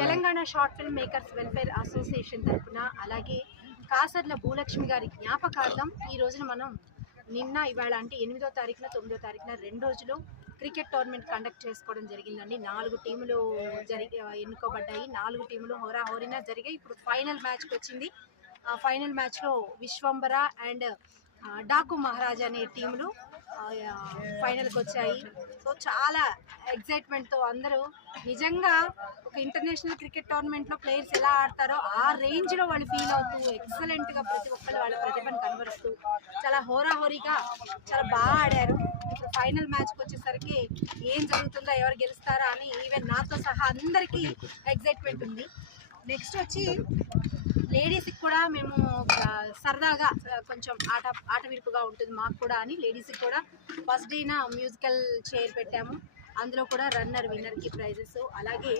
Telangana short film makers welfare association తరఫున అలాగే కాసర్ల భూలక్ష్మి గారి జ్ఞాపకార్థం ఈ రోజున మనం నిన్న ఇవాళ అంటే 8వ తారీఖున 9వ తారీఖున 2 రోజులు క్రికెట్ టోర్నమెంట్ కండక్ట్ చేసుకోవడం జరిగిందండి. 4 టీములు ఎన్నుకోబడ్డాయి. 4 టీములు హోరాహోరీన జరిగాయి. ఇప్పుడు ఫైనల్ మ్యాచ్కి వచ్చింది. ఫైనల్ మ్యాచ్లో విశ్వంబర అండ్ డాకు మహారాజ్ అనే టీములు ఫైనల్కి వచ్చాయి. సో చాలా ఎగ్జైట్మెంట్తో అందరూ నిజంగా ఒక ఇంటర్నేషనల్ క్రికెట్ టోర్నమెంట్లో ప్లేయర్స్ ఎలా ఆడతారో ఆ రేంజ్లో వాళ్ళు ఫీల్ అవుతూ ఎక్సలెంట్గా ప్రతి ఒక్కరు వాళ్ళ ప్రతిభను కనబరుస్తూ చాలా హోరాహోరీగా చాలా బాగా ఆడారు. ఇప్పుడు ఫైనల్ మ్యాచ్కి వచ్చేసరికి ఏం జరుగుతుందో, ఎవరు గెలుస్తారా అని ఈవెన్ నాతో సహా అందరికీ ఎగ్జైట్మెంట్ ఉంది. నెక్స్ట్ వచ్చి లేడీస్కి కూడా మేము సరదాగా కొంచెం ఆట విరుపుగా ఉంటుంది మాకు కూడా అని లేడీస్కి కూడా ఫస్ట్ డేన మ్యూజికల్ చైర్ పెట్టాము. అందులో కూడా రన్నర్ విన్నర్కి ప్రైజెస్ అలాగే